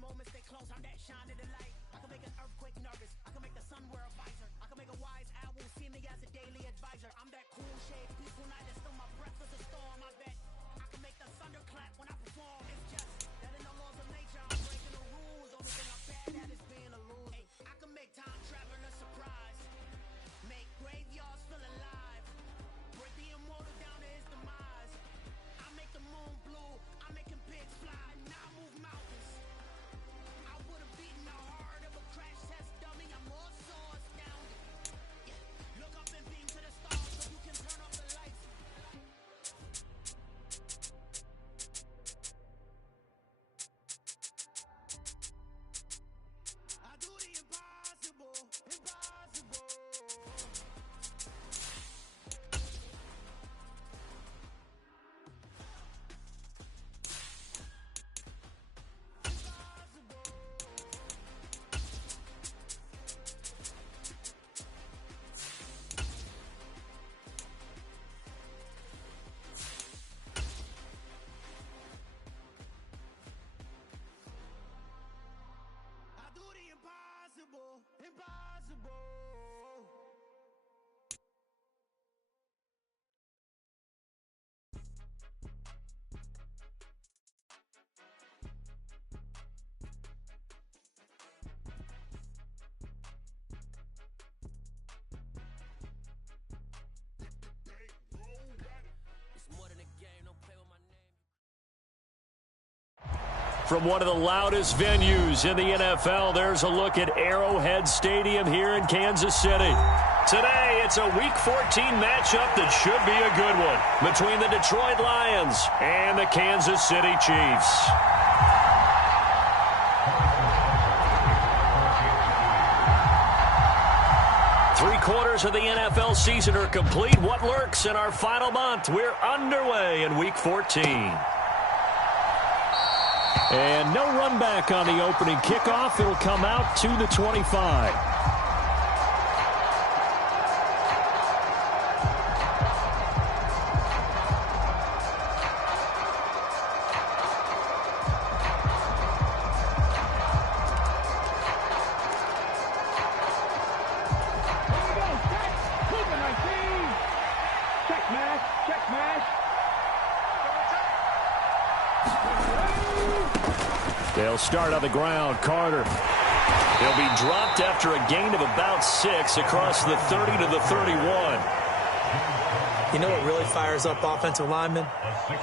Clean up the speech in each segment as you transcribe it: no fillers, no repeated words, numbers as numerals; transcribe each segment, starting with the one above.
moments they close, I'm that shine in the light. I can make an earthquake nervous, I can make the sun wear a visor. I can make a wise owl see me as a daily advisor. I'm that cool shade, peaceful night that still my breath is a storm. I bet I can make the thunder clap when I perform. It's just that in the laws of nature, I'm breaking the rules. Only thing I'm bad at is being a loser. Hey, I can make time travel a surprise, make graveyards feel alive, break the immortal down to his demise. I make the moon blue, I'm making pigs fly, now I move mountains. I would have beaten the heart of a crash test dummy. I'm more so astounded. Yeah. Look up and beam to the stars so you can turn off the lights. I do the impossible, impossible. I do the impossible, impossible. It's more than a game, don't play with my name. From one of the loudest venues in the NFL, there's a look at Arrowhead Stadium here in Kansas City. Today, it's a Week 14 matchup that should be a good one between the Detroit Lions and the Kansas City Chiefs. Three-quarters of the NFL season are complete. What lurks in our final month? We're underway in Week 14. And no run back on the opening kickoff. It'll come out to the 25. They'll start on the ground. Carter. He'll be dropped after a gain of about 6 across the 30 to the 31. You know what really fires up offensive linemen?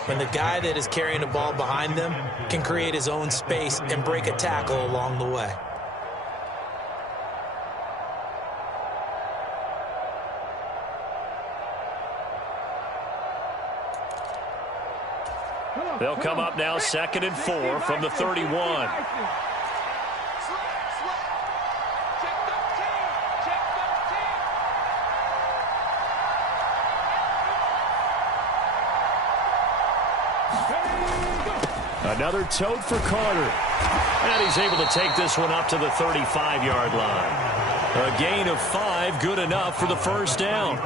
When the guy that is carrying the ball behind them can create his own space and break a tackle along the way. They'll come up now 2nd and 4 from the 31. Another tote for Carter. And he's able to take this one up to the 35-yard line. A gain of 5, good enough for the first down.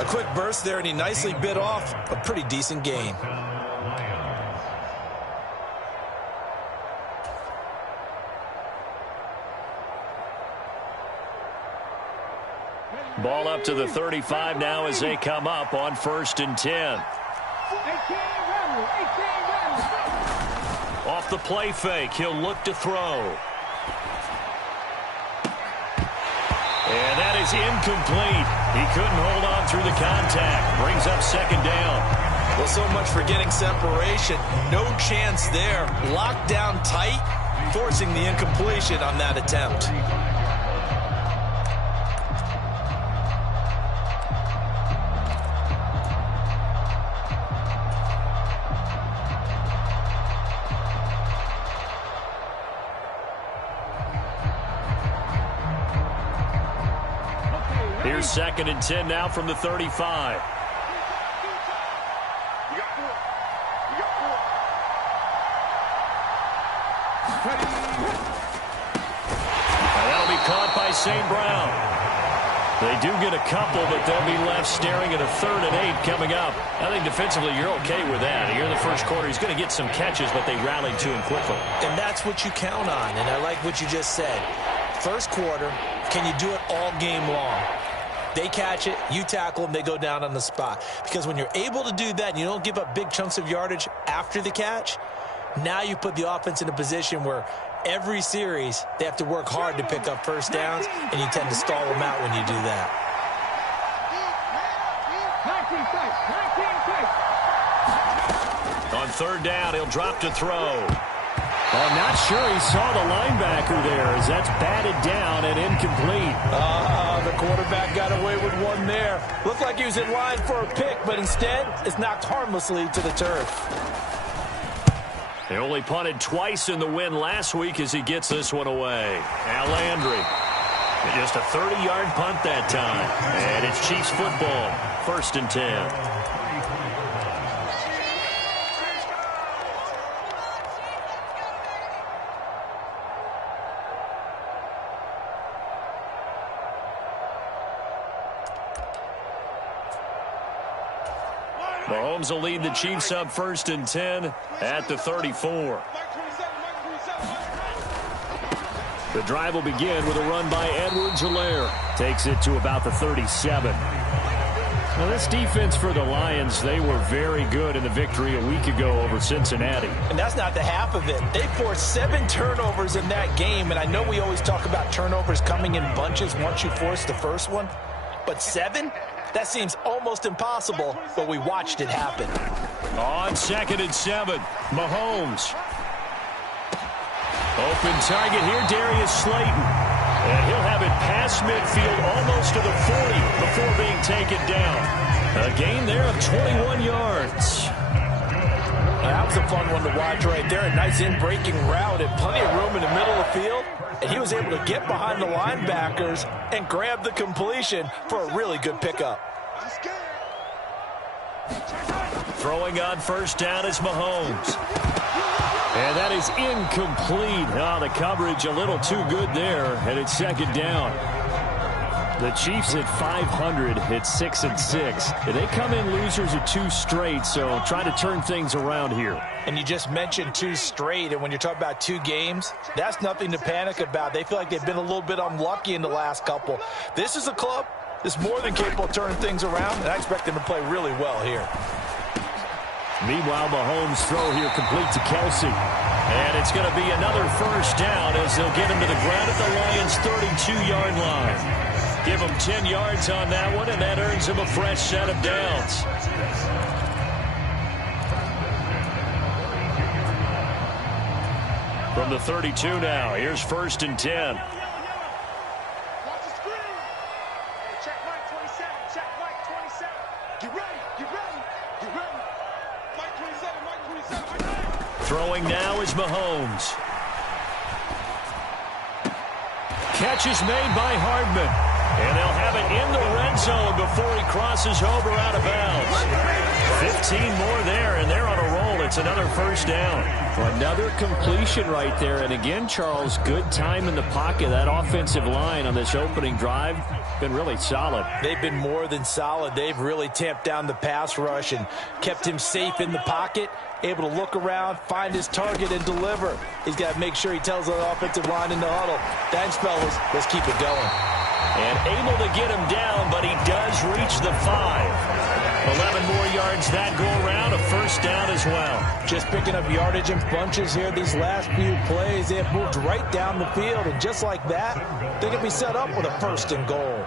A quick burst there, and he nicely bit off a pretty decent gain. Ball up to the 35 now as they come up on 1st and 10. Off the play fake, he'll look to throw. And that is incomplete. He couldn't hold on through the contact. Brings up 2nd down. Well, so much for getting separation. No chance there. Locked down tight, forcing the incompletion on that attempt. Here's 2nd and 10 now from the 35. And that'll be caught by St. Brown. They do get a couple, but they'll be left staring at a 3rd and 8 coming up. I think defensively you're okay with that. Here in the first quarter, he's going to get some catches, but they rallied to him quickly. And that's what you count on, and I like what you just said. First quarter, can you do it all game long? They catch it, you tackle them, they go down on the spot. Because when you're able to do that and you don't give up big chunks of yardage after the catch, now you put the offense in a position where every series they have to work hard to pick up first downs, and you tend to stall them out when you do that. On 3rd down, he'll drop to throw. I'm not sure he saw the linebacker there as that's batted down and incomplete. The quarterback got away with one there. Looked like he was in line for a pick, but instead it's knocked harmlessly to the turf. They only punted twice in the win last week as he gets this one away. Now Landry. Just a 30-yard punt that time. And it's Chiefs football. 1st and 10. Mahomes will lead the Chiefs up 1st and 10 at the 34. The drive will begin with a run by Edwards-Helaire. Takes it to about the 37. Now, this defense for the Lions, they were very good in the victory a week ago over Cincinnati. And that's not the half of it. They forced 7 turnovers in that game, and I know we always talk about turnovers coming in bunches once you force the first one, but 7? That seems almost impossible, but we watched it happen. On 2nd and 7, Mahomes. Open target here, Darius Slayton. And he'll have it past midfield almost to the 40 before being taken down. A gain there of 21 yards. That was a fun one to watch right there. A nice in-breaking route and plenty of room in the middle of the field. And he was able to get behind the linebackers and grab the completion for a really good pickup. Throwing on 1st down is Mahomes. And that is incomplete. Oh, the coverage a little too good there, and it's 2nd down. The Chiefs at 500 hit 6 and 6. They come in losers of 2 straight, so try to turn things around here. And you just mentioned 2 straight, and when you're talking about 2 games, that's nothing to panic about. They feel like they've been a little bit unlucky in the last couple. This is a club that's more than capable of turning things around, and I expect them to play really well here. Meanwhile, Mahomes' throw here complete to Kelsey. And it's going to be another 1st down as they'll get him to the ground at the Lions' 32-yard line. Give him 10 yards on that one, and that earns him a fresh set of downs. From the 32 now, here's 1st and 10. Watch the screen. Check Mike 27. Check Mike 27. Get ready. Get ready. Get ready. Mike 27. Mike 27. Throwing now is Mahomes. Catch is made by Hardman. And they'll have it in the red zone before he crosses over out of bounds. 15 more there, and they're on a roll. It's another 1st down. Another completion right there. And again, Charles, good time in the pocket. That offensive line on this opening drive been really solid. They've been more than solid. They've really tamped down the pass rush and kept him safe in the pocket, able to look around, find his target, and deliver. He's got to make sure he tells the offensive line in the huddle, thanks, fellas, let's keep it going. And able to get him down, but he does reach the 5. 11 more yards that go around, a 1st down as well. Just picking up yardage in bunches here these last few plays. They have moved right down the field, and just like that, they can be set up with a 1st and goal.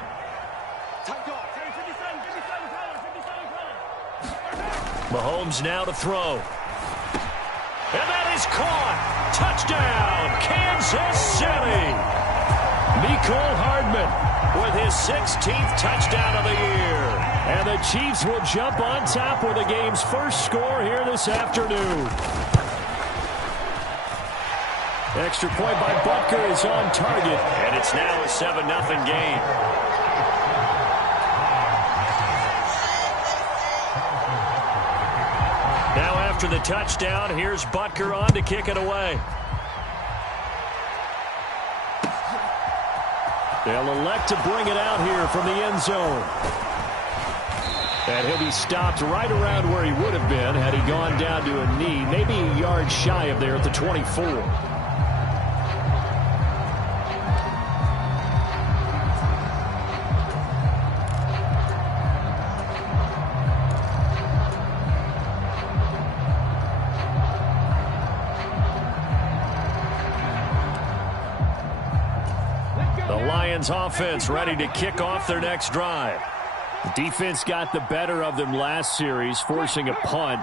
Mahomes now to throw. And that is caught. Touchdown, Kansas City. Mecole Hardman with his 16th touchdown of the year. And the Chiefs will jump on top with the game's first score here this afternoon. Extra point by Butker is on target. And it's now a 7-0 game. Now after the touchdown, here's Butker on to kick it away. They'll elect to bring it out here from the end zone. And he'll be stopped right around where he would have been had he gone down to a knee, maybe a yard shy of there at the 24. The Lions offense ready to kick off their next drive. The defense got the better of them last series, forcing a punt.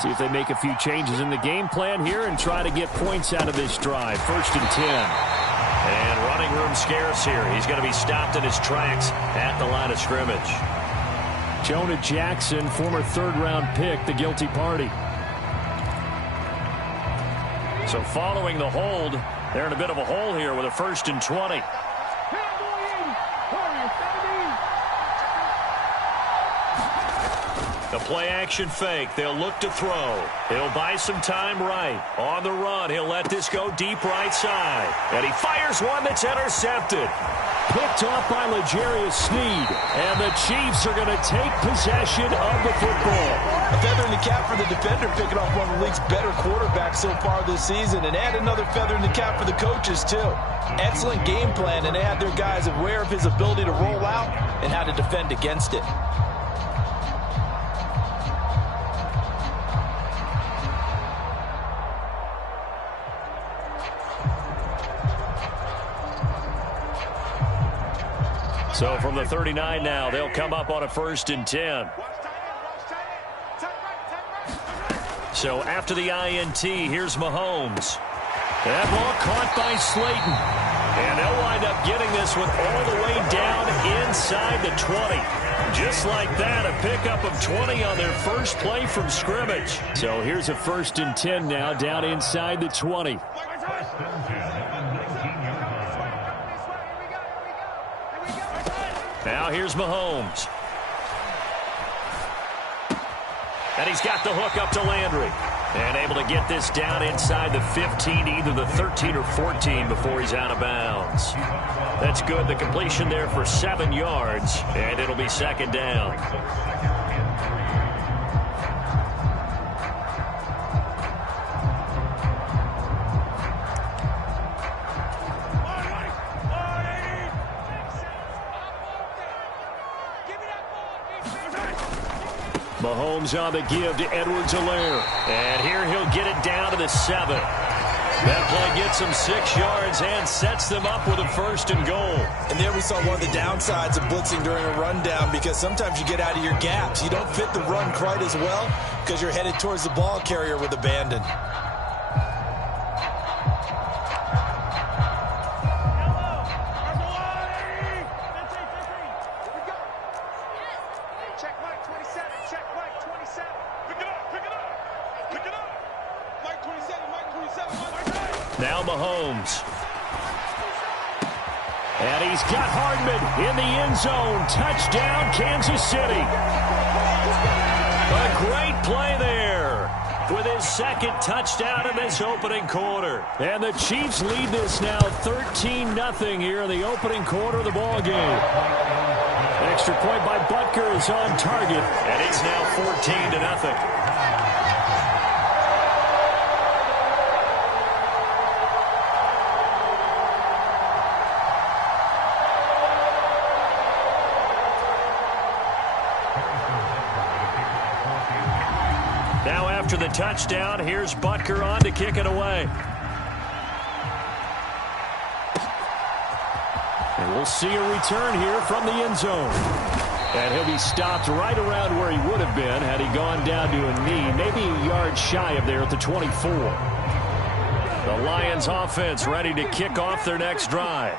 See if they make a few changes in the game plan here and try to get points out of this drive. 1st and 10. And running room scarce here. He's going to be stopped in his tracks at the line of scrimmage. Jonah Jackson, former third-round pick, the guilty party. So following the hold, they're in a bit of a hole here with a 1st and 20. The play-action fake. They'll look to throw. He'll buy some time right. On the run, he'll let this go deep right side. And he fires one that's intercepted. Picked off by L'Jarius Sneed. And the Chiefs are going to take possession of the football. A feather in the cap for the defender, picking off one of the league's better quarterbacks so far this season. And add another feather in the cap for the coaches, too. Excellent game plan, and they had their guys aware of his ability to roll out and how to defend against it. So from the 39 now, they'll come up on a 1st and 10. So after the INT, here's Mahomes. That ball caught by Slayton. And they'll wind up getting this one all the way down inside the 20. Just like that, a pickup of 20 on their first play from scrimmage. So here's a 1st and 10 now, down inside the 20. Now here's Mahomes. And he's got the hook up to Landry. And able to get this down inside the 15, either the 13 or 14 before he's out of bounds. That's good. The completion there for 7 yards. And it'll be 2nd down. Mahomes on the give to Edwards-Helaire. And here he'll get it down to the 7. That play gets him 6 yards and sets them up with a 1st and goal. And there we saw one of the downsides of blitzing during a rundown, because sometimes you get out of your gaps. You don't fit the run quite as well because you're headed towards the ball carrier with abandon. Now Mahomes. And he's got Hardman in the end zone. Touchdown, Kansas City. A great play there with his 2nd touchdown in this opening quarter. And the Chiefs lead this now 13-0 here in the opening quarter of the ball game. An extra point by Butker is on target. And it's now 14-0. Now after the touchdown, here's Butker on to kick it away. And we'll see a return here from the end zone. And he'll be stopped right around where he would have been had he gone down to a knee, maybe a yard shy of there at the 24. The Lions offense ready to kick off their next drive.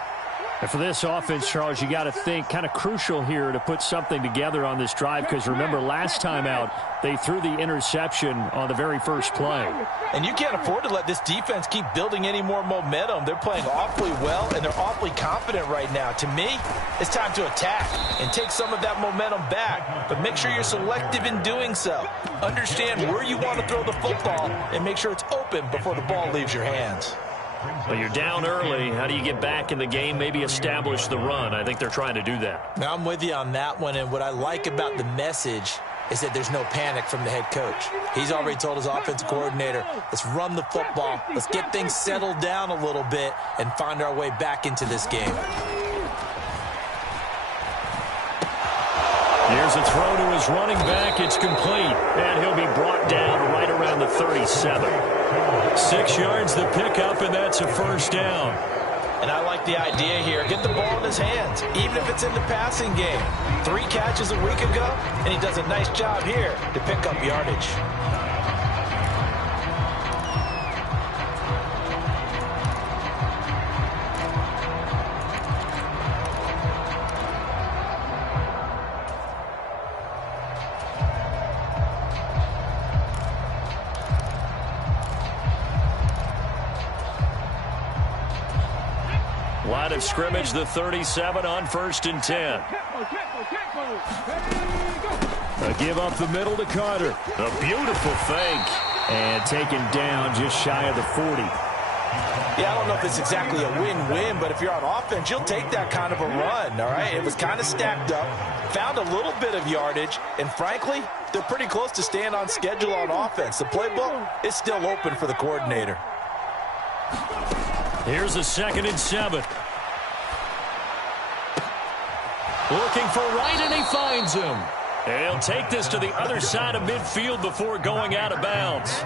And for this offense, Charles, you got to think kind of crucial here to put something together on this drive, because remember last time out they threw the interception on the very first play. And you can't afford to let this defense keep building any more momentum. They're playing awfully well, and they're awfully confident right now. To me, it's time to attack and take some of that momentum back, but make sure you're selective in doing so. Understand where you want to throw the football and make sure it's open before the ball leaves your hands. Well, you're down early. How do you get back in the game, maybe establish the run? I think they're trying to do that. Now, I'm with you on that one, and what I like about the message is that there's no panic from the head coach. He's already told his offensive coordinator, let's run the football, let's get things settled down a little bit and find our way back into this game. Here's a throw to his running back. It's complete, and he'll be brought down right around the 37. 6 yards the pickup, and that's a first down. And I like the idea here. Get the ball in his hands, even if it's in the passing game. 3 catches a week ago, and he does a nice job here to pick up yardage. Line of scrimmage, the 37 on 1st and 10. A give up the middle to Carter. A beautiful fake. And taken down just shy of the 40. Yeah, I don't know if it's exactly a win-win, but if you're on offense, you'll take that kind of a run, all right? It was kind of stacked up, found a little bit of yardage, and frankly, they're pretty close to staying on schedule on offense. The playbook is still open for the coordinator. Here's a 2nd and 7. Looking for right, and he finds him. And he'll take this to the other side of midfield before going out of bounds.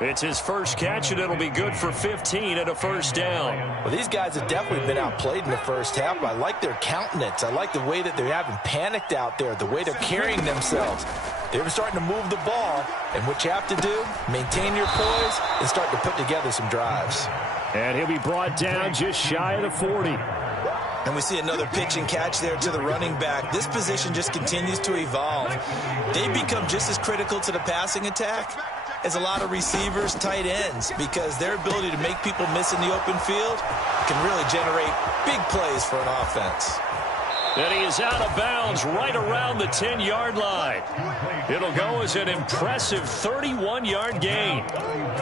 It's his first catch, and it'll be good for 15 and a first down. Well, these guys have definitely been outplayed in the first half. I like their countenance. I like the way that they haven't panicked out there, the way they're carrying themselves. They're starting to move the ball, and what you have to do, maintain your poise and start to put together some drives. And he'll be brought down just shy of the 40. And we see another pitch and catch there to the running back. This position just continues to evolve. They become just as critical to the passing attack as a lot of receivers, tight ends, because their ability to make people miss in the open field can really generate big plays for an offense. And he is out of bounds right around the 10-yard line. It'll go as an impressive 31-yard gain.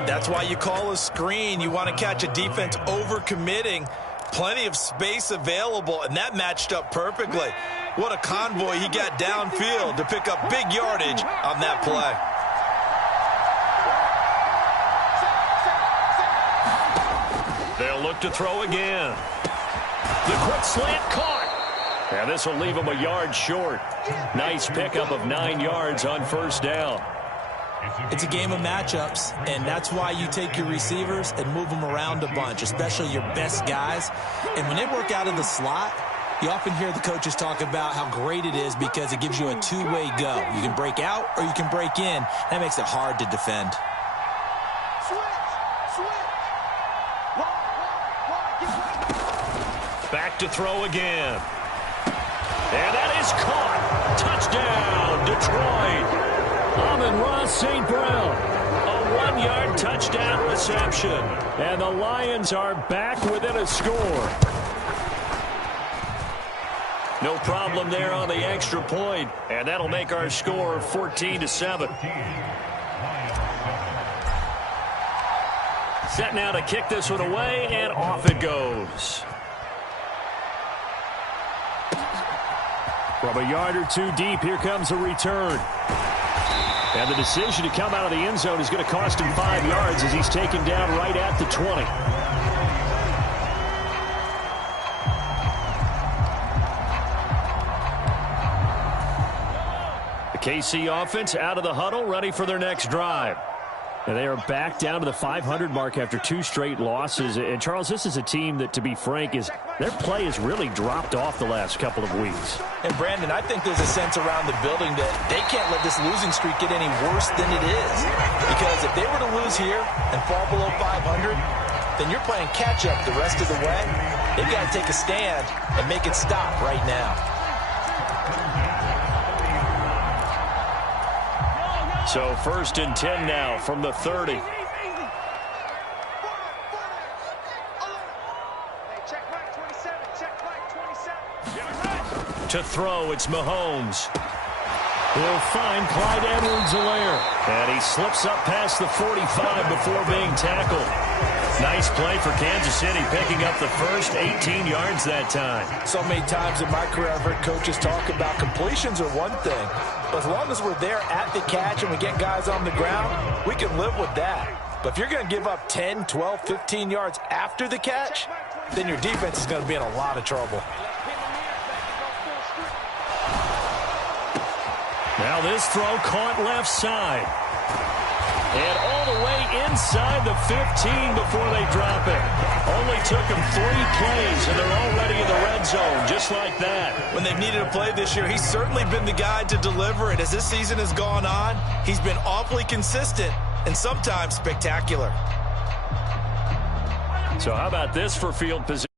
That's why you call a screen. You want to catch a defense overcommitting. Plenty of space available, and that matched up perfectly. What a convoy he got downfield to pick up big yardage on that play. They'll look to throw again. The quick slant caught. And this will leave him a yard short. Nice pickup of 9 yards on first down. It's a game of matchups, and that's why you take your receivers and move them around a bunch, especially your best guys. And when they work out of the slot, you often hear the coaches talk about how great it is because it gives you a two-way go. You can break out or you can break in. That makes it hard to defend. Back to throw again. And that is caught. Touchdown, Detroit. Amon-Ra St. Brown. A 1-yard touchdown reception. And the Lions are back within a score. No problem there on the extra point. And that'll make our score 14-7. Set now to kick this one away, and off it goes. From a yard or two deep, here comes a return. And the decision to come out of the end zone is going to cost him 5 yards as he's taken down right at the 20. The KC offense out of the huddle, ready for their next drive. And they are back down to the 500 mark after 2 straight losses. And, Charles, this is a team that, to be frank, their play has really dropped off the last couple of weeks. And, Brandon, I think there's a sense around the building that they can't let this losing streak get any worse than it is. Because if they were to lose here and fall below 500, then you're playing catch-up the rest of the way. They've got to take a stand and make it stop right now. So 1st and 10 now from the 30. To throw, it's Mahomes. He'll find Clyde Edwards-Helaire. And he slips up past the 45 before being tackled. Nice play for Kansas City, picking up the first 18 yards that time. So many times in my career, I've heard coaches talk about completions are one thing. But as long as we're there at the catch and we get guys on the ground, we can live with that. But if you're going to give up 10, 12, 15 yards after the catch, then your defense is going to be in a lot of trouble. Now this throw caught left side. And all the way inside the 15 before they drop it. Only took them 3 plays, and they're already in the red zone, just like that. When they've needed a play this year, he's certainly been the guy to deliver it. As this season has gone on, he's been awfully consistent and sometimes spectacular. So how about this for field position?